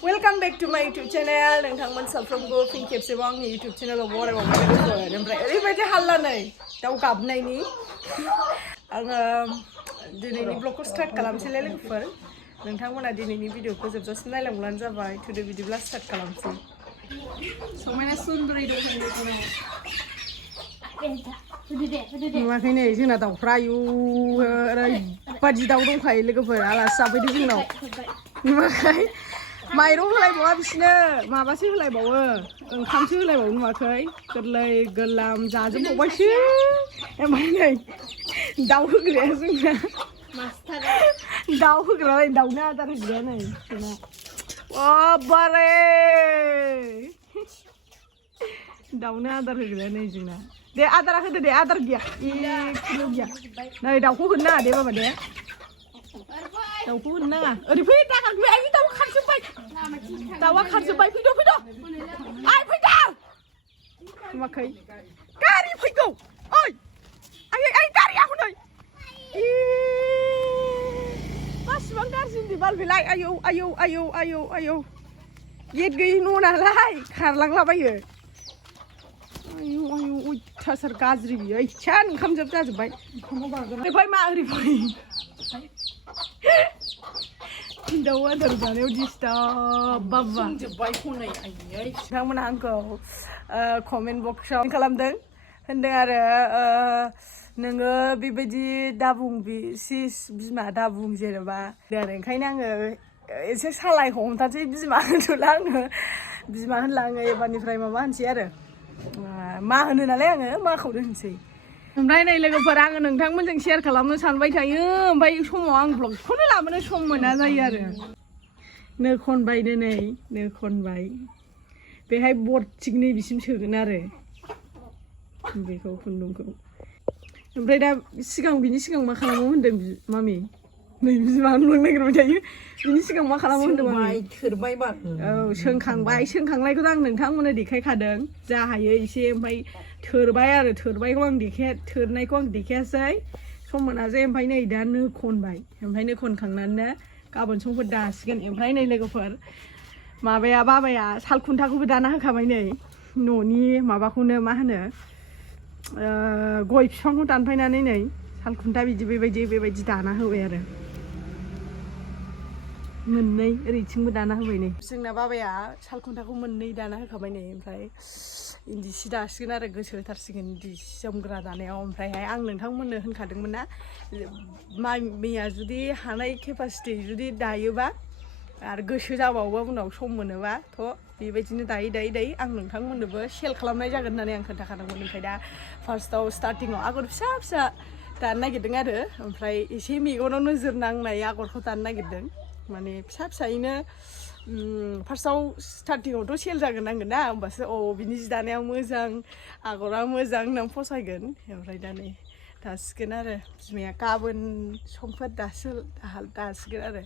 Welcome back to my YouTube channel. नोंथांमोन साफ्रोमबो फिन खेबसेबाव आंनि YouTube channelआव बरायबावबाय लोगोफोर ओमफ्राय ओरैबायदि हाल्ला नै दाउ गाबनायनि आङो दिनैनि ब्लगखौ स्टार्ट खालामसैलाय लोगोफोर नोंथांमोना दिनैनि भिडिअखौ जोबजासिम नायलांब्लानो जाबाय टुडे बिदिब्ला स्टार्ट खालामसै समायना सुन्दुरि दंफां नुवाखै नै जोंना दाउफ्रा आयु ओरैबादि दाउ दंखायो लोगोफोर आलासि जाफैदों जोंनाव नुवाखै माइरं होलायबावा बिसोरनो माबासो होलायबावो ओंखामसो होलायबावो नुवाखै गोरलै गोरलाम जाजोबबावबायसो ओमफ्राय नै दाउ होग्राया जोंना दाउ होग्रालाय दाउनो आदार होग्राया नै जोंना बारे दाउनो आदार होग्राया नै जोंना दे आदारा होदो दे आदार गैया गैया नै दाउखौ होनो नाङा दे बाबा दे दाउखौ होनो नाङा ओरै फै दागाखै आइ दाउआ खारजोब्बाय दाउआ खारजोब्बाय फैद' आइ फैद' नुवाखै गारि फैगौ ओइ आइ गारिया हनै मासिबां गाज्रि उन्दैबाल बेलाय आयौ गेट गैयि न' नालाय खारलांलाबायो आयौ अयथासार गाज्रि बियो इच्छा ओंखामजोब जाजोब्बाय ओरै फै मा ओरै फै दाउ आदार जानायाव डिस्टार्ब बाबा जोबबाय हनै नोंथांमोना आंखौ कमेन्ट बक्सआव खालामदों होनदों आरो नोङो बेबायदि दाबुं बिमा दाबुं जेनेबा आरो ओंखायनो आङो एसे सालायखौ हमथासै बिमा होनोला आङो बिमा होनला आङो एबारनिफ्राय माबा होनसै आरो मा होनो नालाय आङो माखौ दोनसै ओमफ्राय नै लोगोफोर आङो नोंथांमोनजों शेयार खालामनो सानबाय थायो ओमफ्राय समाव आं ब्लगखौनो लाबोनो सम मोना जायो आरो नो खनबायनो नै नो खनबाय बेहाय बर्थिकनै बिसिम सोगोन आरो बेखौ खुन्दुंखौ ओमफ्राय दा बिनि सिगां मा खालामो होनदों मामि नै बिमा होननो नागिरबाय थायो बिनि सिगां मा खालामो होनदों मामि थोरबाय बार औ सोंखांनायखौथ' आं नोंथांमोननो देखायखादों जा हायो एसे ओमफ्राय थोरबाय आरो थोरनायखौ आं देखायासै सम मोनासै ओमफ्राय नै दा नो खनबाय ओमफ्राय नो खनखांनानैनो गाबोन समफोर दासिगोन ओमफ्राय नै लोगोफोर माबाया बाबाया साल खुन्थाखौबो दाना होखाबाय नै न'नि माबाखौनो मा होनो गय बिफांखौ दानफायनानै नै साल खुन्था बेबायदि दाना होबाय आरो मोननै ओरैथिंबो दाना होबाय नै जोंना बाबाया साल खुन्थाखौ मोननै दाना होखाबाय नै ओमफ्राय इन्दि सि दासिगोन आरो गोसो होथारसिगोन इन्दि जोमग्रा दानायाव ओमफ्रायहाय आं नोंथांमोननो होनखादोंमोन ना मामिया जुदि हानाय केपासिटि जुदि दायोबा आरो गोसो जाबावोबा उनाव सम मोनोबा थ' बेबायदिनो दायै आं नोंथांमोननोबो सेल खालामनाय जागोन होननानै आं खोन्थाखादोंमोन ओमफ्राय दा फार्स्टआव स्टार्टिङाव आगर फिसा दानो नागिरदों आरो ओमफ्राय एसे मेगनाव नोजोर नांनाय आगरखौ दानो नागिरदों माने फिसायैनो फार्स्टआव स्टार्टिङावथ' सेल जागोन नांगोन ना होमबासो बिनि जि दानायाव मोजां आगरा मोजां होननानै फसायगोन ओमफ्राय दा नै दासिगोन आरो बिमाया गाबोन समफोर दासिगोन आरो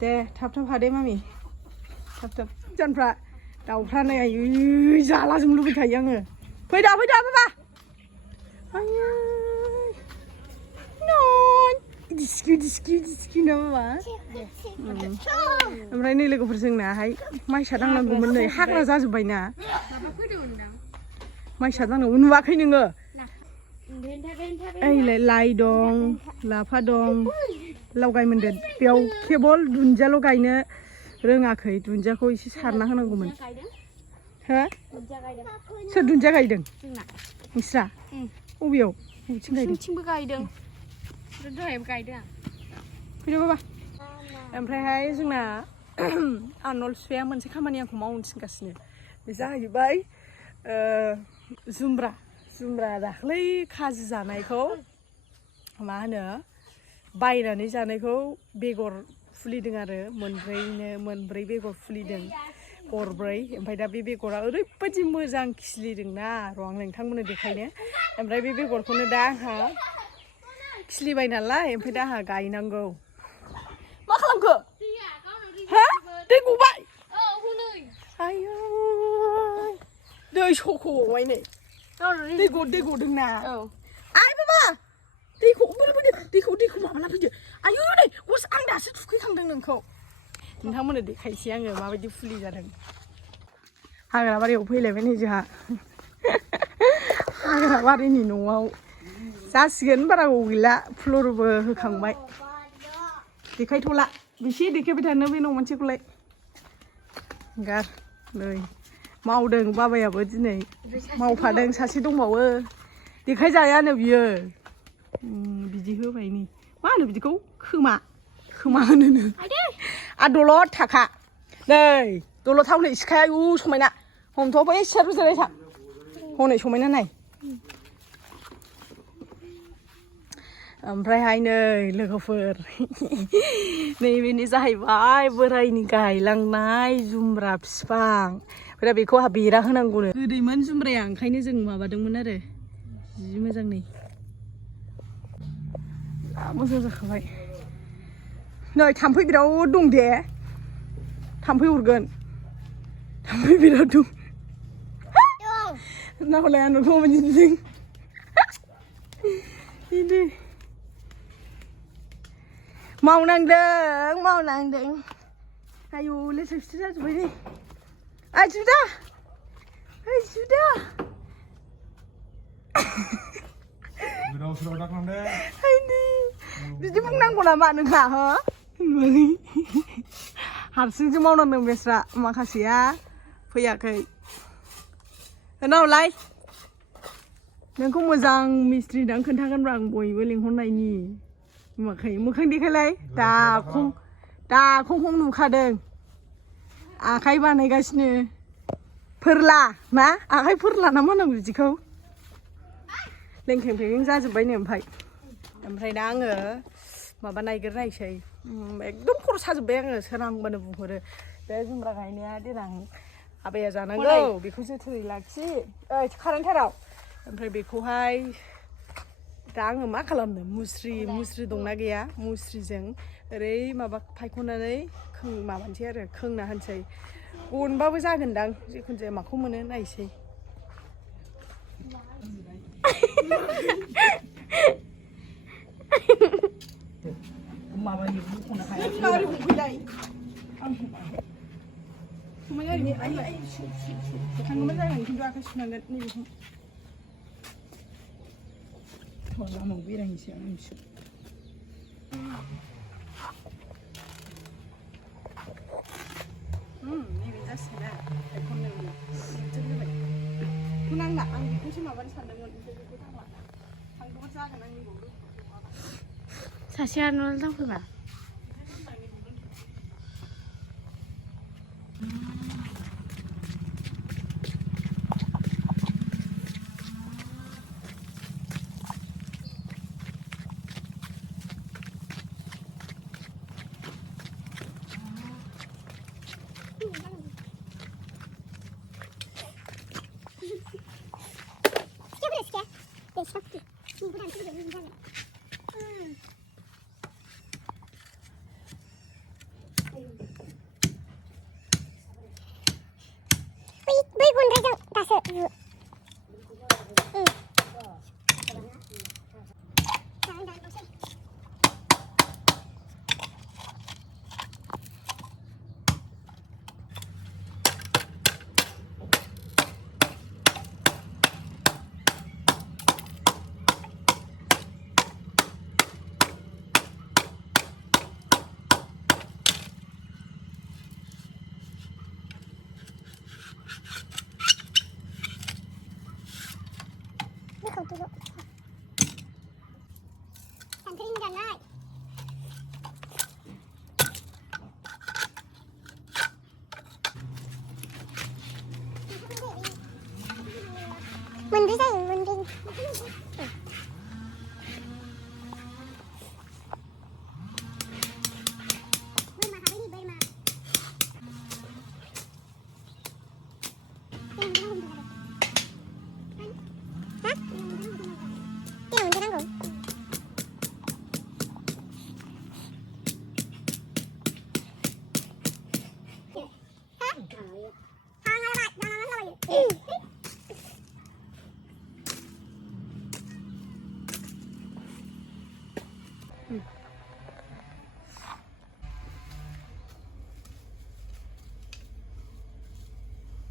दे थाब हादे मामि थाब जानफ्रा दाउफ्रा नै आयु जालाजों लुबैखायो आङो फैदा बाबा आयु दिसकि ना माबा ओमफ्राय नै लोगोफोर जोंनाहाय माइसा दांनांगौमोन नै हाग्रा जाजोब्बायना माइसा दांनांगौ नुवाखै नोङो ओइलाय लाइ दं लाफा दं लावगाय मोनदों बेयाव केबल दुन्दियाल' गायनो रोङाखै दुन्दियाखौ एसे सारना होनांगौमोन हो सोर दुन्दिया गायदों नोंस्रा बबेयाव बबेथिं गायदों दहायबो गायदों फैदो बाबा ओमफ्रायहाय जोंना आनल फिफाया मोनसे खामानि आंखौ मावनो थिनगासिनो बे जाहैबाय जुम्ब्रा दाख्लै खाजि जानायखौ मा होनो बायनानै जानायखौ बेगर फुलिदों आरो मोनब्रै बेगर फुलिदों गरब्रै ओमफ्राय दा बे बेगरा ओरैबायदि मोजां खिलिदोंना र' आं नोंथांमोननो देखायनो ओमफ्राय बे बेगरखौनो दा आंहा खिलिबाय नालाय ओमफ्राय दा आंहा गायनांगौ मा खालामखो हा दै गबाय आयौ दै सख'बाय नै दै गदोंना आइ बाबा दैखौ माबाना फैदो आयौ नै आं दासो थुखैखांदों नोंखौ नोंथांमोननो देखायसै आङो माबायदि फुलि जादों हाग्रा बारियाव फैलायबाय नै जोंहा हाग्रा बारिनि न'आव जासिगोन बारा गोबाव गैला फ्लरबो होखांबाय देखायथ'ला बेसे देखायबाय थानो बे न' मोनसेखौलाय गार नै मावदों बाबायाबो दिनै मावफादों सासे दंबावो देखायजायानो बियो बिदि होबाय नै मा होनो बिदिखौ खोमा होनोनो आ दलद थाखा नै दलद थाव नै सिखाया आयु समायना हमथ' बै सियार रुजानाय था हनै समायना नाय ओमफ्रायहाय नै लोगोफोर नैबेनो जाहैबाय बोरायनि गायलांनाय जुमब्रा बिफां ओमफ्राय बेखौ आंहा बेरा होनांगौनो गोदैमोन जुमब्राया ओंखायनो जों माबादोंमोन आरो जि मोजां नै मोजां जाखाबाय नै थाम्फै बिराद दं दे थाम्फै अरगोन थाम्फै बिराद दं नाहले आं नोंखौ माबायदि नुदों बिदि मावनांदों आयु लेथ्रा फिथ्रा जाजोब्बाय नै ओइ जुदा बिदि बुंनांगौ नामा नोंहा हो हारसिंसो मावनांदों बेस्रा माखासेया फैयाखै होनावलाय नोंखौ मोजां मिस्ट्रि दां खोन्थागोनब्रा आं बयबो लिंहरनायनि मोखां देखायलाय दाखं नुखादों आखाइ बानायगासिनो फोरला ना आखाइ फोरला ना मा होनांगौ बिदिखौ लेंखें फेखें जाजोब्बायनो ओमफ्राय दा आङो माबा नायगिरनायसै एकदम खर' साजोब्बाय आङो सोरांबानो बुंहरो बे जुमब्रा गायनाया देनां आबाया जानांगौ बेखौ जोथोनै लाखि ओइ कारेन्ट थाराव ओमफ्राय बेखौहाय दा आङो मा खालामनो मुस्रि दंना गैया मुस्रिजों ओरै माबा फायख'नानै माबानोसै आरो खोंना होनोसै गनबाबो जागोनदां जिखुनु जाया माखौ मोनो नायसै माबायो बख'नो हाया माबोरै बख'योलाय थांगौमोन जागोन खिन्थु आखाइ सुनांगोन नैबेखौ लामायाव बेरायनोसै आं मिथियो नैबे जासिगोन बेखौ नांला आं बेखौसो माबानो सानदोंमोन ओमफ्राय बेखौ नांला थांगौमोन जागोन आं नैबाव सासेया न' दावफैबा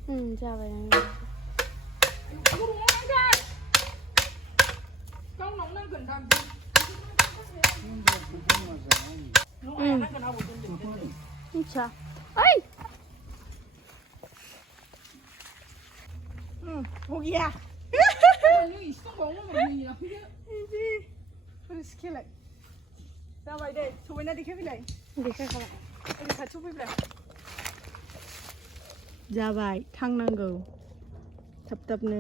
जाबाय मिथिया ओइ गैया खेलाय जाबाय दे सबायना देखायफैलाय देखायखाबाय ओरै खाथियाव फैब्रा जाबाय थांनांगौ थाब थाबनो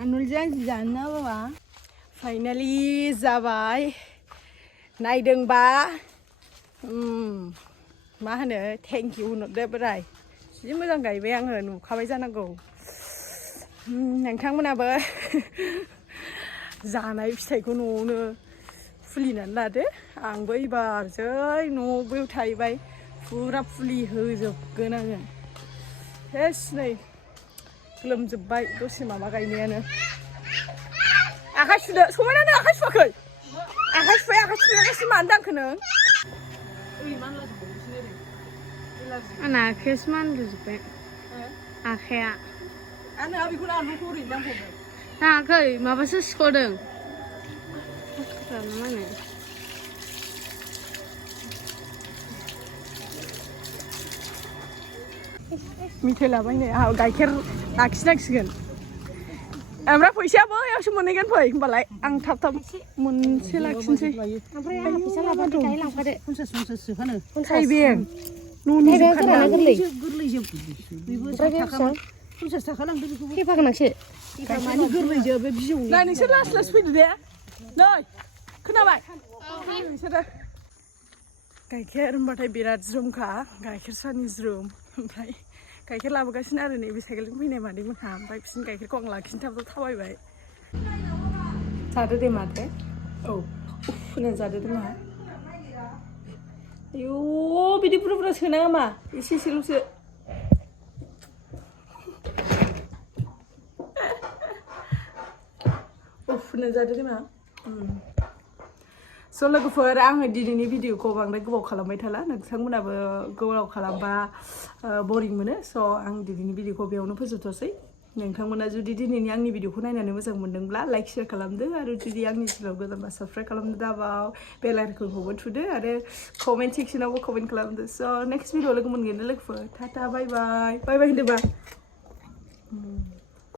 आनुलजों आंजों जानो ना बाबा फाइनालि जाबाय नायदोंबा मा होनो थेंक इउ होनहरदो बोराय जि मोजां गायबाय आङो नुखाबाय जानांगौ नोंथांमोनाबो जानाय फिथाइखौ न'आवनो फुलिनानै लादो आंबो एबार जै न'आवबो थाहैबाय फुरा फुलि होजोबगोन आङो हेस नै गोलोमजोब्बाय दसे माबा गायनायानो आखाइ सुदो समायना आखाइ सुवाखै आखाइ सुवागासिनो मानो दांखो नों ओरै मानलाजोबबावसै ओरै आंना आखायासो मानलुजोब्बाय आखाया आंना बेखौनो आलुखौ ओरैनो दांफबदों थाङाखै माबासो सिख'दों मा होनो मिथाइ लाबायनो आंहा गाइखेर लाखिनांसिगोन ओमफ्राय फैसाया बैयावसो मोनहैगोन फै होमबालाय आं थाब थाब मोनसे लाखिनोसै ओमफ्राय आंहा फैसा लाबोदो दाहाय लांफादो 50 फानो थाइबें न'नि जोबखादों गोरलै जोब बेबो 60 थाखा 50 थाखा लांदो बेखौबो फैफा गोनांसो माने गोरलै जोब बे बिजौनि नै नोंसोर लासै लासै फैदो दे नै खोनाबाय नोंसोरो गाइखेर होनबाथाय बिराद ज्रोमखा गाइखेर सानि ज्रोम ओमफ्राय गाइखेर लाबोगासिनो आरो नैबे साइकेलजों फैनाय मादैमोनहा ओमफ्राय बिसोरनि गाइखेरखौ आं लाखिनो थाब थाबायबाय जादो दे मादै औ होनानै जादो दे मा आयौ बिदि बुरजा बुरजा सोनाङा मा एसे एसेल'सो होनानै जादो दे मा स' लोगोफोर आङो दिनैनि भिडिअखौ बांद्राय गोबाव खालामबाय थाला नोंथांमोनाबो गोबाव खालामबा बरिं मोनो स' आं दिनैनि भिडिअखौ बेयावनो फोजोबथ'सै नोंथांमोना जुदि दिनैनि आंनि भिडिअखौ नायनानै मोजां मोनदोंब्ला लाइक शेयार खालामदो आरो जुदि आंनि चेनेलाव गोदानबा साबस्क्राइब खालामदो दाबाव बेल आइकनखौबो थुदो आरो कमेन्ट सेक्सनावबो कमेन्ट खालामदो स' नेक्स्ट भिडिअ लोगो मोनगोन लोगोफोर टाटा बाय बाय होनदोबा